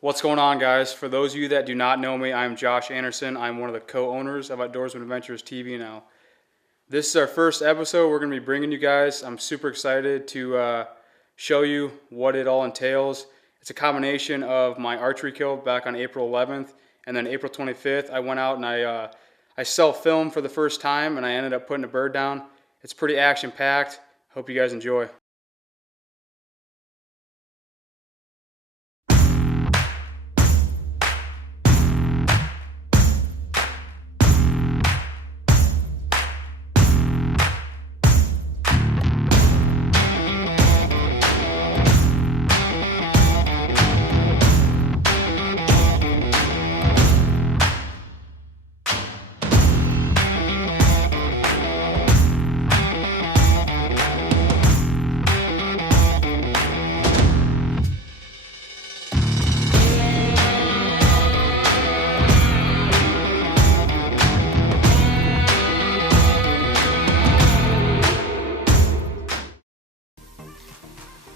What's going on, guys? For those of you that do not know me, I'm Josh Anderson. I'm one of the co-owners of Outdoorsman Adventures TV now. This is our first episode we're going to be bringing you guys. I'm super excited to show you what it all entails. It's a combination of my archery kill back on April 11th, and then April 25th, I went out and I self-filmed for the first time, and I ended up putting a bird down. It's pretty action-packed. Hope you guys enjoy.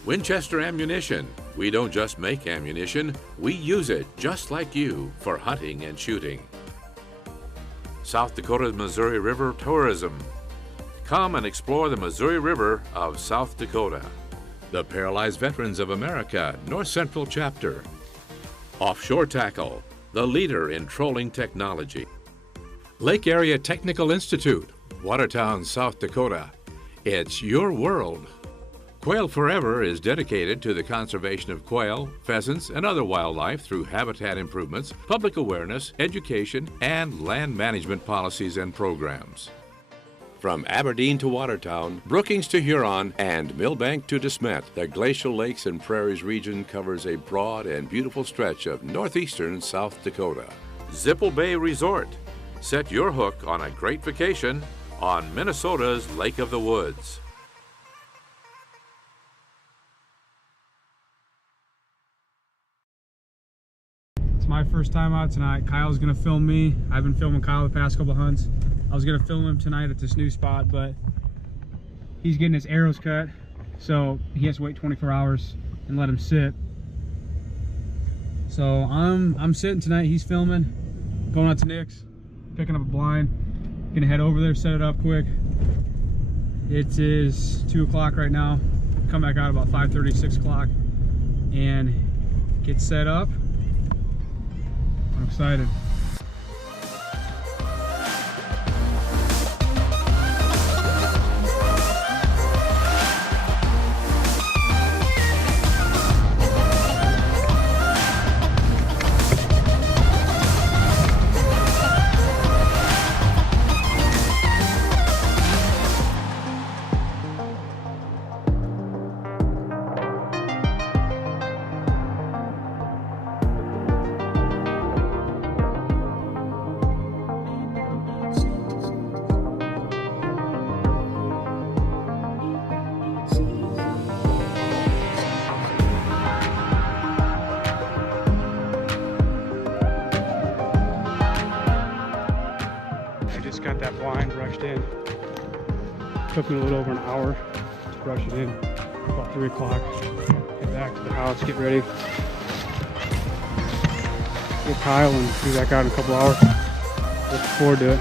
Winchester Ammunition. We don't just make ammunition, we use it just like you for hunting and shooting. South Dakota's Missouri River Tourism. Come and explore the Missouri River of South Dakota. The Paralyzed Veterans of America North Central Chapter. Offshore Tackle, the leader in trolling technology. Lake Area Technical Institute, Watertown, South Dakota. It's your world. Quail Forever is dedicated to the conservation of quail, pheasants, and other wildlife through habitat improvements, public awareness, education, and land management policies and programs. From Aberdeen to Watertown, Brookings to Huron, and Millbank to DeSmet, the Glacial Lakes and Prairies region covers a broad and beautiful stretch of northeastern South Dakota. Zipple Bay Resort. Set your hook on a great vacation on Minnesota's Lake of the Woods. It's my first time out tonight. Kyle's gonna film me. I've been filming Kyle the past couple hunts. I was gonna film him tonight at this new spot, but he's getting his arrows cut, so he has to wait 24 hours and let him sit. So I'm sitting tonight. He's filming, going out to Nick's, picking up a blind. Gonna head over there, set it up quick. It is 2 o'clock right now. Come back out about 5:30, 6 o'clock, and get set up. I'm excited. Got that blind rushed in. Took me a little over an hour to rush it in. About 3 o'clock. Get back to the house, get ready. Get Kyle and be back out in a couple hours. Looking forward to it.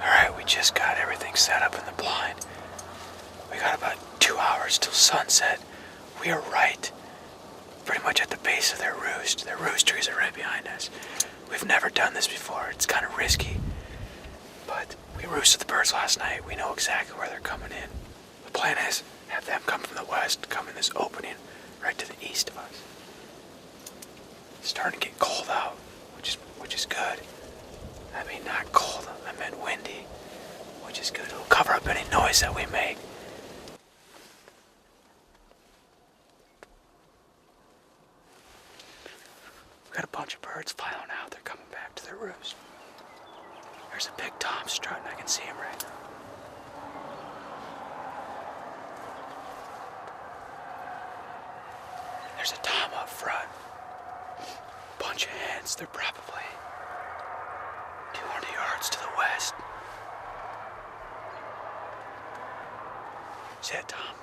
Alright, we just got everything set up in the blind. We got about 2 hours till sunset. We are right pretty much at the base of their roost. Their roost trees are right behind us. We've never done this before. It's kind of risky. But we roosted the birds last night. We know exactly where they're coming in. The plan is have them come from the west, come in this opening right to the east of us. It's starting to get cold out, which is good. I mean, not cold, I meant windy, which is good. It'll cover up any noise that we make. Got a bunch of birds filing out. They're coming back to their roost. There's a big tom strutting. I can see him right now. There's a tom up front. Bunch of hens. They're probably 200 yards to the west. See that, Tom?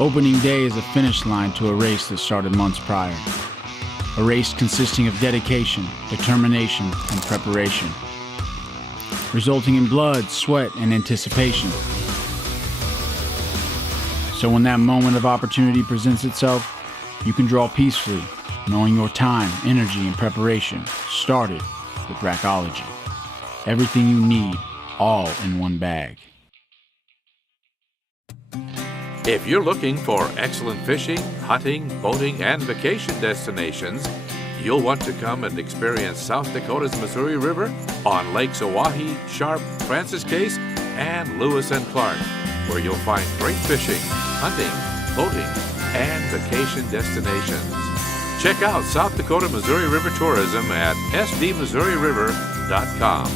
Opening day is a finish line to a race that started months prior. A race consisting of dedication, determination, and preparation, resulting in blood, sweat, and anticipation. So when that moment of opportunity presents itself, you can draw peacefully, knowing your time, energy, and preparation started with Rackology. Everything you need, all in one bag. If you're looking for excellent fishing, hunting, boating, and vacation destinations, you'll want to come and experience South Dakota's Missouri River on Lakes Oahe, Sharp, Francis Case, and Lewis and Clark, where you'll find great fishing, hunting, boating, and vacation destinations. Check out South Dakota Missouri River Tourism at sdmissouririver.com.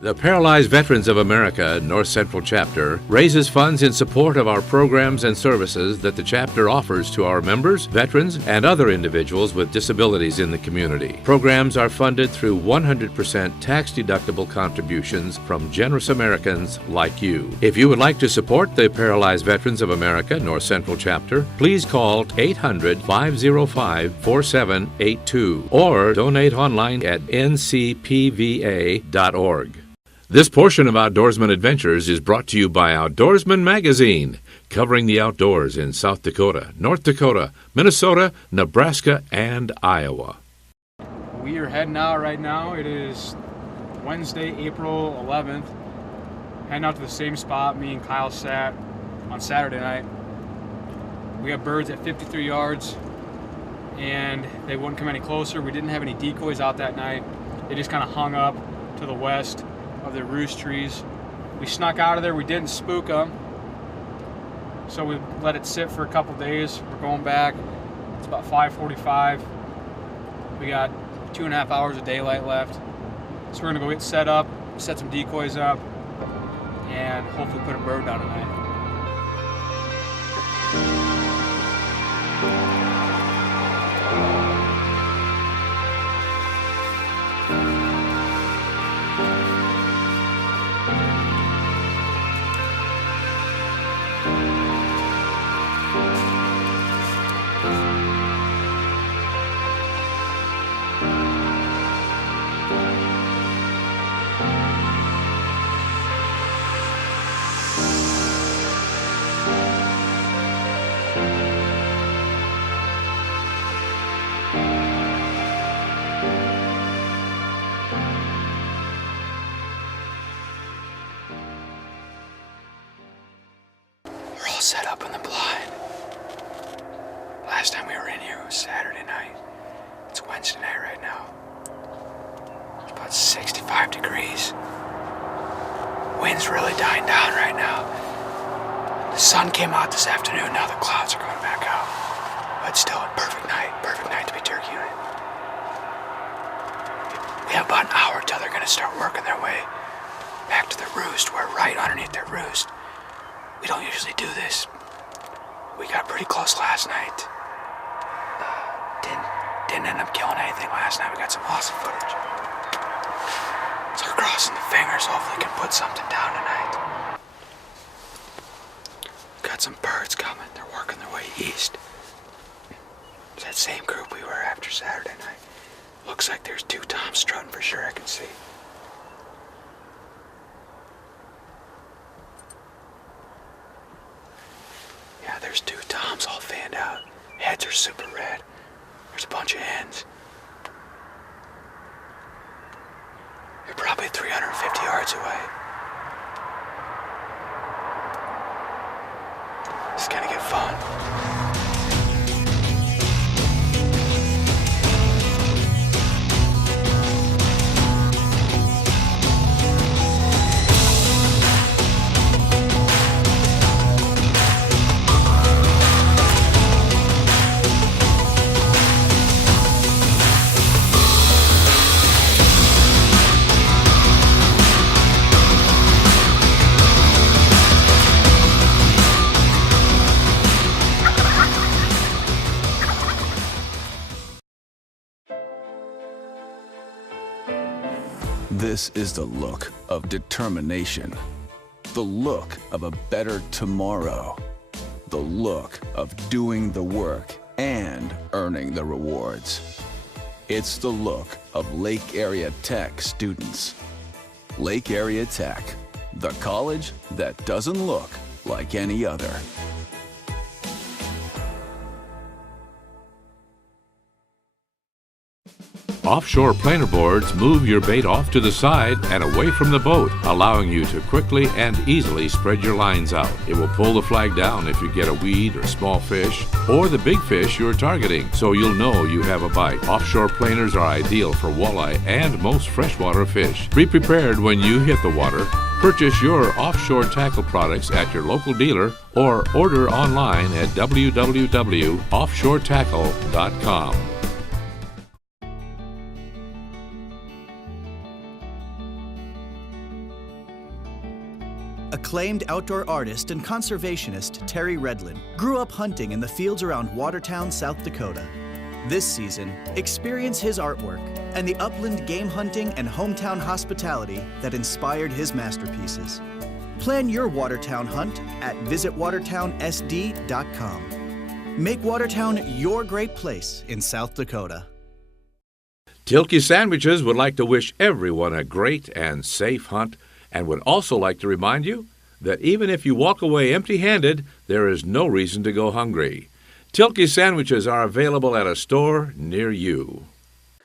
The Paralyzed Veterans of America North Central Chapter raises funds in support of our programs and services that the chapter offers to our members, veterans, and other individuals with disabilities in the community. Programs are funded through 100% tax-deductible contributions from generous Americans like you. If you would like to support the Paralyzed Veterans of America North Central Chapter, please call 800-505-4782 or donate online at ncpva.org. This portion of Outdoorsman Adventures is brought to you by Outdoorsman Magazine, covering the outdoors in South Dakota, North Dakota, Minnesota, Nebraska, and Iowa. We are heading out right now. It is Wednesday, April 11th. Heading out to the same spot me and Kyle sat on Saturday night. We have birds at 53 yards, and they wouldn't come any closer. We didn't have any decoys out that night. They just kind of hung up to the west of the roost trees. We snuck out of there. We didn't spook them, so we let it sit for a couple days. We're going back. It's about 5:45. We got 2.5 hours of daylight left, so we're gonna go get set up, set some decoys up, and hopefully put a bird down tonight. Set up in the blind. Last time we were in here was Saturday night. It's Wednesday night right now. It's about 65 degrees. Wind's really dying down right now. The sun came out this afternoon, now the clouds are coming back out. But still a perfect night to be turkey hunting. We have about an hour till they're gonna start working their way back to the roost. We're right underneath their roost. We don't usually do this. We got pretty close last night. Didn't end up killing anything last night. We got some awesome footage. So we're crossing the fingers. Hopefully we can put something down tonight. Got some birds coming. They're working their way east. It's that same group we were after Saturday night. Looks like there's 2 toms strutting for sure, I can see. Yeah, there's 2 toms all fanned out. Heads are super red. There's a bunch of hens. They're probably 350 yards away. It's gonna get fun. This is the look of determination. The look of a better tomorrow. The look of doing the work and earning the rewards. It's the look of Lake Area Tech students. Lake Area Tech, the college that doesn't look like any other. Offshore planer boards move your bait off to the side and away from the boat, allowing you to quickly and easily spread your lines out. It will pull the flag down if you get a weed or small fish, or the big fish you're targeting, so you'll know you have a bite. Offshore planers are ideal for walleye and most freshwater fish. Be prepared when you hit the water. Purchase your offshore tackle products at your local dealer or order online at www.offshoretackle.com. Acclaimed outdoor artist and conservationist Terry Redlin grew up hunting in the fields around Watertown, South Dakota. This season, experience his artwork and the upland game hunting and hometown hospitality that inspired his masterpieces. Plan your Watertown hunt at visitwatertownsd.com. Make Watertown your great place in South Dakota. Tilke Sandwiches would like to wish everyone a great and safe hunt, and would also like to remind you that even if you walk away empty-handed, there is no reason to go hungry. Tilke Sandwiches are available at a store near you.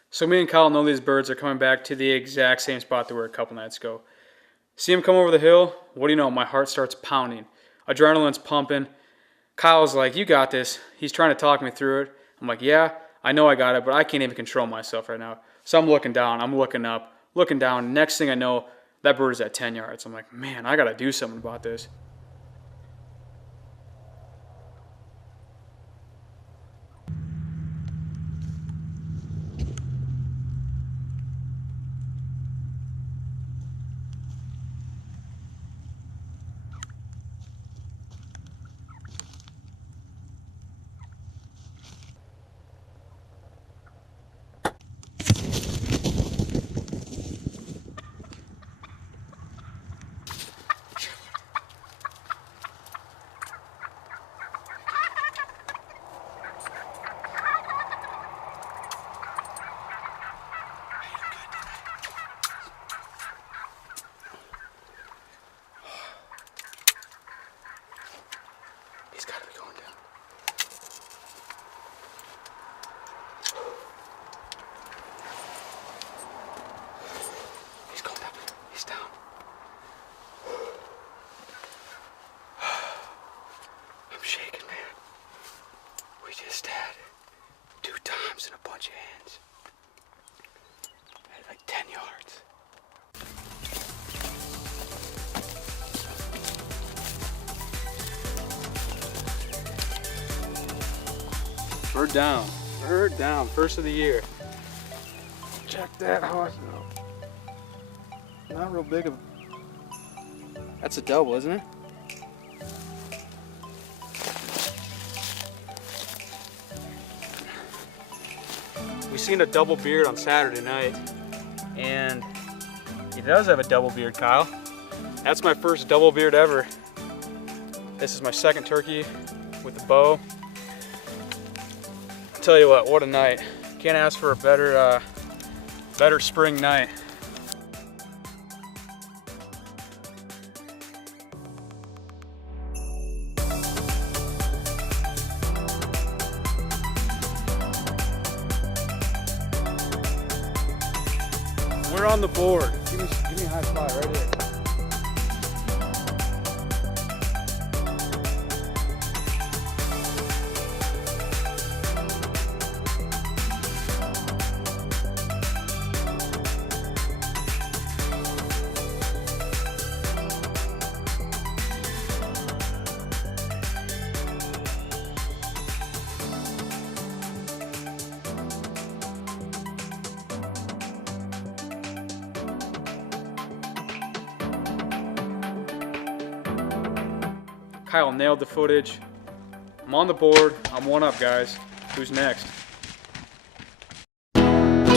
So me and Kyle know these birds are coming back to the exact same spot they were a couple nights ago. See them come over the hill? What do you know? My heart starts pounding. Adrenaline's pumping. Kyle's like, you got this. He's trying to talk me through it. I'm like, yeah, I know I got it, but I can't even control myself right now. So I'm looking down. I'm looking up, looking down. Next thing I know, that bird is at 10 yards. I'm like, man, I got to do something about this. He's got to be going down. He's going down. He's down. I'm shaking, man. We just had 2 times and a bunch of hands. At like 10 yards. Bird down. Bird down. First of the year. Check that horse out. Not real big of. That's a double, isn't it? We seen a double beard on Saturday night, and he does have a double beard, Kyle. That's my first double beard ever. This is my second turkey with the bow. Tell you what a night. Can't ask for a better spring night. We're on the board. Give me a high five right here. Kyle nailed the footage. I'm on the board. I'm 1 up, guys. Who's next?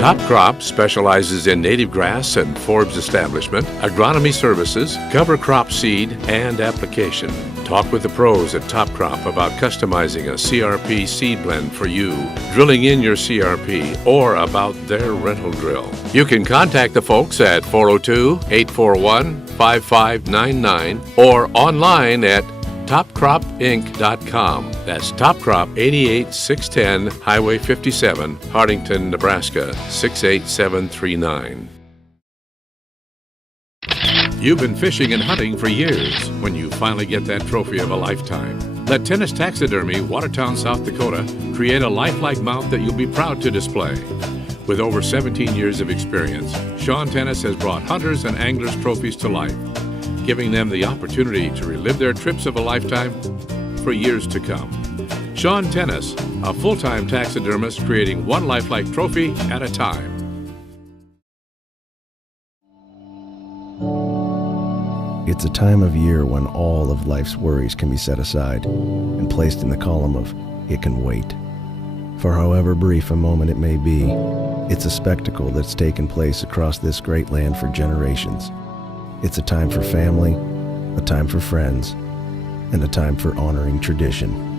Top Crop specializes in native grass and forage establishment, agronomy services, cover crop seed, and application. Talk with the pros at Top Crop about customizing a CRP seed blend for you, drilling in your CRP, or about their rental drill. You can contact the folks at 402-841-5599 or online at topcropinc.com. That's Topcrop 88610 Highway 57, Hartington, Nebraska 68739. You've been fishing and hunting for years. When you finally get that trophy of a lifetime, let Tennis Taxidermy, Watertown, South Dakota, create a lifelike mount that you'll be proud to display. With over 17 years of experience, Sean Tennis has brought hunters and anglers trophies to life, giving them the opportunity to relive their trips of a lifetime for years to come. Sean Tennis, a full-time taxidermist creating one lifelike trophy at a time. It's a time of year when all of life's worries can be set aside and placed in the column of "it can wait." For however brief a moment it may be, it's a spectacle that's taken place across this great land for generations. It's a time for family, a time for friends, and a time for honoring tradition.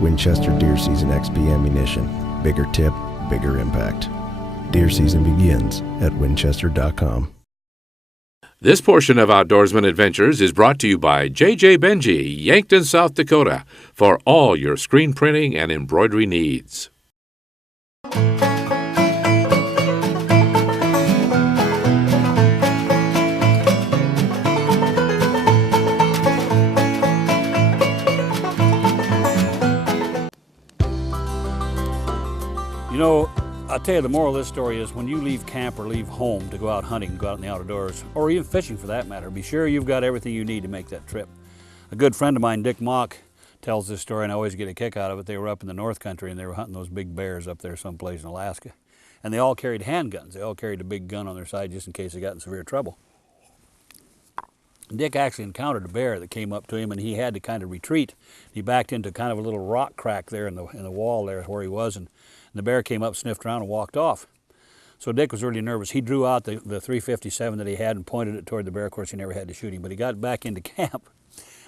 Winchester Deer Season XP Ammunition. Bigger tip, bigger impact. Deer season begins at winchester.com. This portion of Outdoorsman Adventures is brought to you by J.J. Benji, Yankton, South Dakota, for all your screen printing and embroidery needs. You know, I'll tell you, the moral of this story is when you leave camp or leave home to go out hunting, go out in the outdoors, or even fishing for that matter, be sure you've got everything you need to make that trip. A good friend of mine, Dick Mock, tells this story, and I always get a kick out of it. They were up in the North Country, and they were hunting those big bears up there someplace in Alaska. And they all carried handguns. They all carried a big gun on their side just in case they got in severe trouble. Dick actually encountered a bear that came up to him, and he had to kind of retreat. He backed into kind of a little rock crack there in the wall there where he was, and the bear came up, sniffed around, and walked off. So Dick was really nervous. He drew out the .357 that he had and pointed it toward the bear. Of course, he never had to shoot him, but he got back into camp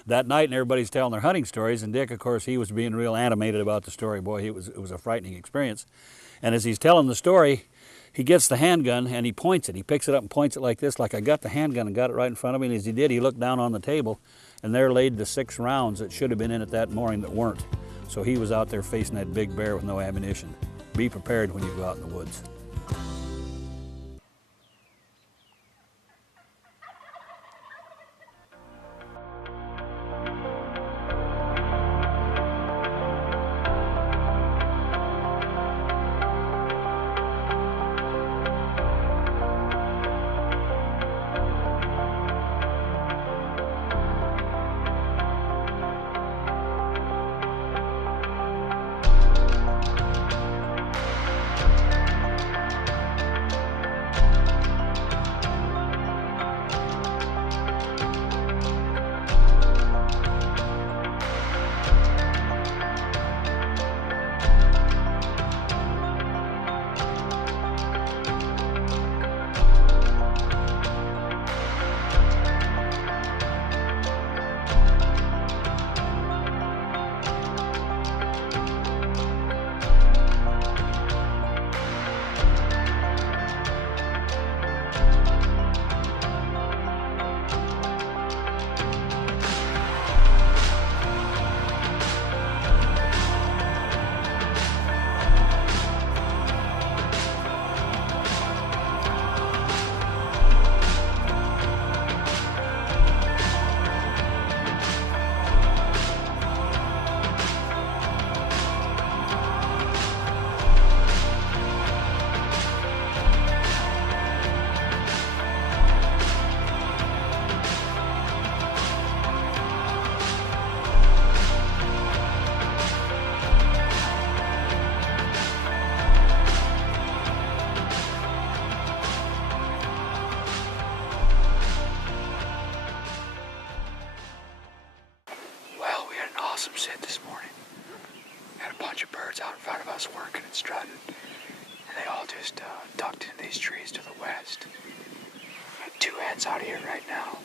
that night, and everybody's telling their hunting stories, and Dick, of course, he was being real animated about the story. Boy, it was a frightening experience. And as he's telling the story, he gets the handgun and he points it. He picks it up and points it like this, like I got the handgun and got it right in front of me. And as he did, he looked down on the table, and there laid the 6 rounds that should have been in it that morning that weren't. So he was out there facing that big bear with no ammunition. Be prepared when you go out in the woods. roost tucked into these trees to the west. Got 2 hens out here right now.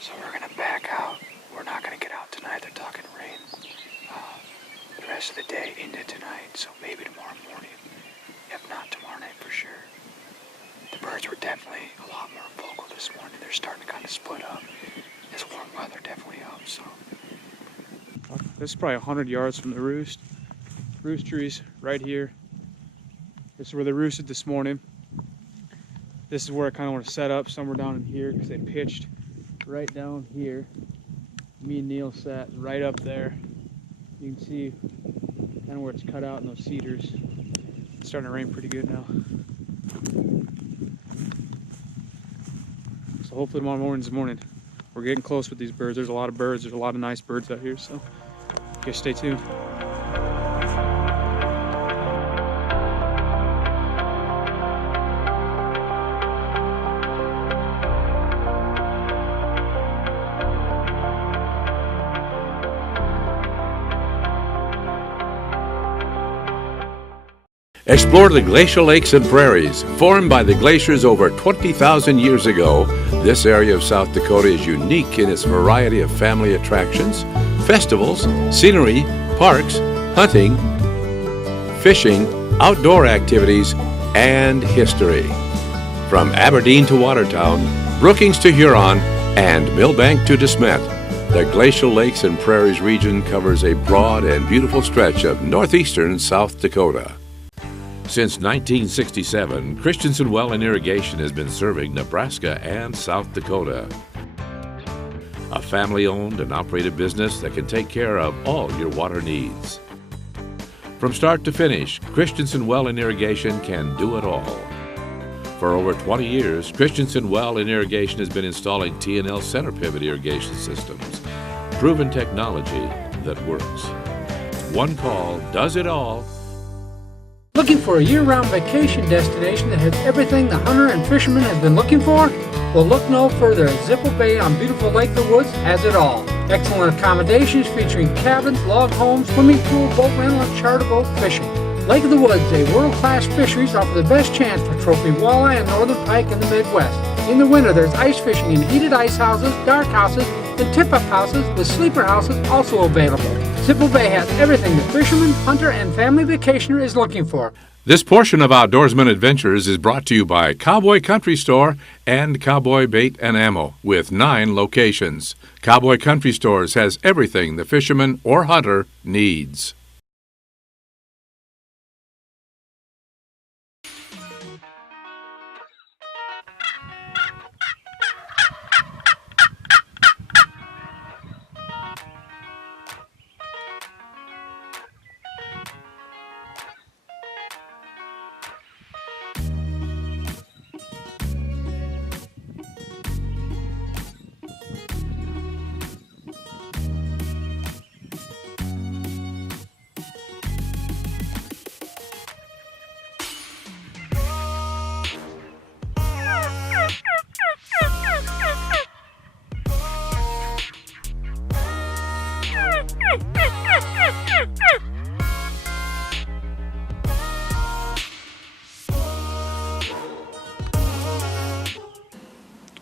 So we're gonna back out. We're not gonna get out tonight. They're talking rain the rest of the day into tonight, so maybe tomorrow morning. If not tomorrow night for sure. The birds were definitely a lot more vocal this morning. They're starting to kind of split up. This warm weather definitely helps, so. This is probably 100 yards from the roosteries right here. This is where they roosted this morning. This is where I kind of want to set up, somewhere down in here, because they pitched right down here. Me and Neil sat right up there. You can see kind of where it's cut out in those cedars. It's starting to rain pretty good now. So hopefully tomorrow morning, we're getting close with these birds. There's a lot of birds. There's a lot of nice birds out here, so just stay tuned. Explore the glacial lakes and prairies. Formed by the glaciers over 20,000 years ago, this area of South Dakota is unique in its variety of family attractions, festivals, scenery, parks, hunting, fishing, outdoor activities, and history. From Aberdeen to Watertown, Brookings to Huron, and Millbank to DeSmet, the Glacial Lakes and Prairies region covers a broad and beautiful stretch of northeastern South Dakota. Since 1967, Christensen Well and Irrigation has been serving Nebraska and South Dakota. A family-owned and operated business that can take care of all your water needs. From start to finish, Christensen Well and Irrigation can do it all. For over 20 years, Christensen Well and Irrigation has been installing T&L center pivot irrigation systems. Proven technology that works. One call does it all. Looking for a year-round vacation destination that has everything the hunter and fisherman has been looking for? Well, look no further. Zippo Bay on beautiful Lake of the Woods has it all. Excellent accommodations featuring cabins, log homes, swimming pool, boat rental, and charter boat fishing. Lake of the Woods, a world-class fisheries, offer the best chance for trophy walleye and northern pike in the Midwest. In the winter, there's ice fishing in heated ice houses, dark houses, and tip-up houses with sleeper houses also available. Zippo Bay has everything the fisherman, hunter, and family vacationer is looking for. This portion of Outdoorsman Adventures is brought to you by Cowboy Country Store and Cowboy Bait and Ammo with 9 locations. Cowboy Country Stores has everything the fisherman or hunter needs.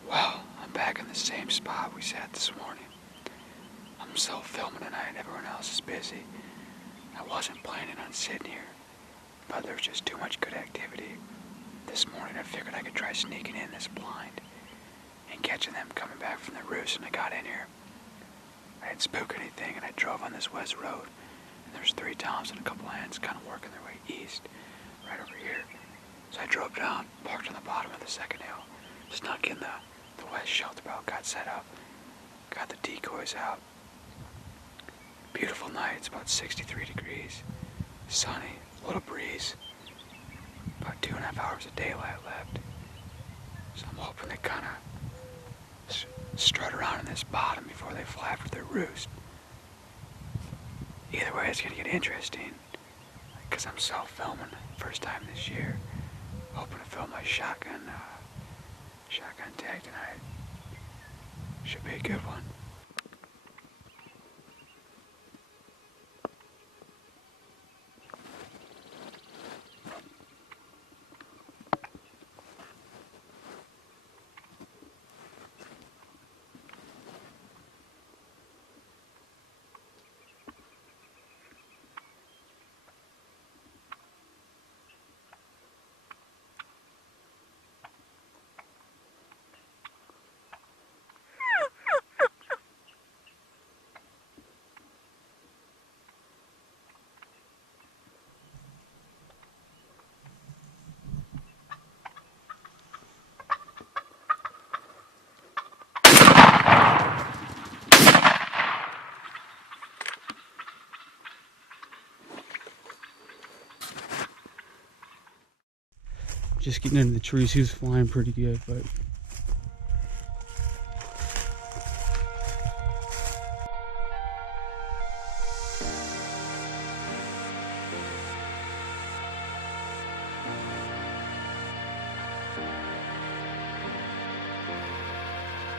Well, I'm back in the same spot we sat this morning. I'm self-filming tonight, everyone else is busy. I wasn't planning on sitting here, but there was just too much good activity. This morning I figured I could try sneaking in this blind and catching them coming back from the roost, and I got in here. I didn't spook anything, and I drove on this west road, and there's 3 towns and a couple of hens kind of working their way east, right over here. So I drove down, parked on the bottom of the second hill, snuck in the west shelter belt, got set up, got the decoys out. Beautiful night, it's about 63 degrees, sunny, a little breeze, about 2.5 hours of daylight left. So I'm hoping they kind of strut around in this bottom before they fly for their roost. Either way, it's going to get interesting, because I'm self-filming, first time this year, hoping to film my shotgun tag tonight. Should be a good one. just getting into the trees. He was flying pretty good, but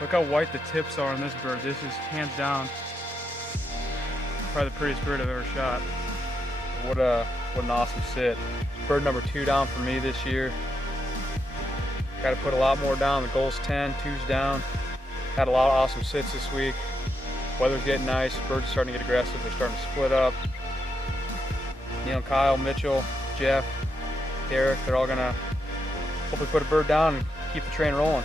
look how white the tips are on this bird. This is hands down probably the prettiest bird I've ever shot. What an awesome sit. Bird number 2 down for me this year. Got to put a lot more down. The goal's 10, 2's down. Had a lot of awesome sits this week. Weather's getting nice. Birds are starting to get aggressive. They're starting to split up. Neil, Kyle, Mitchell, Jeff, Derek, they're all gonna hopefully put a bird down and keep the train rolling.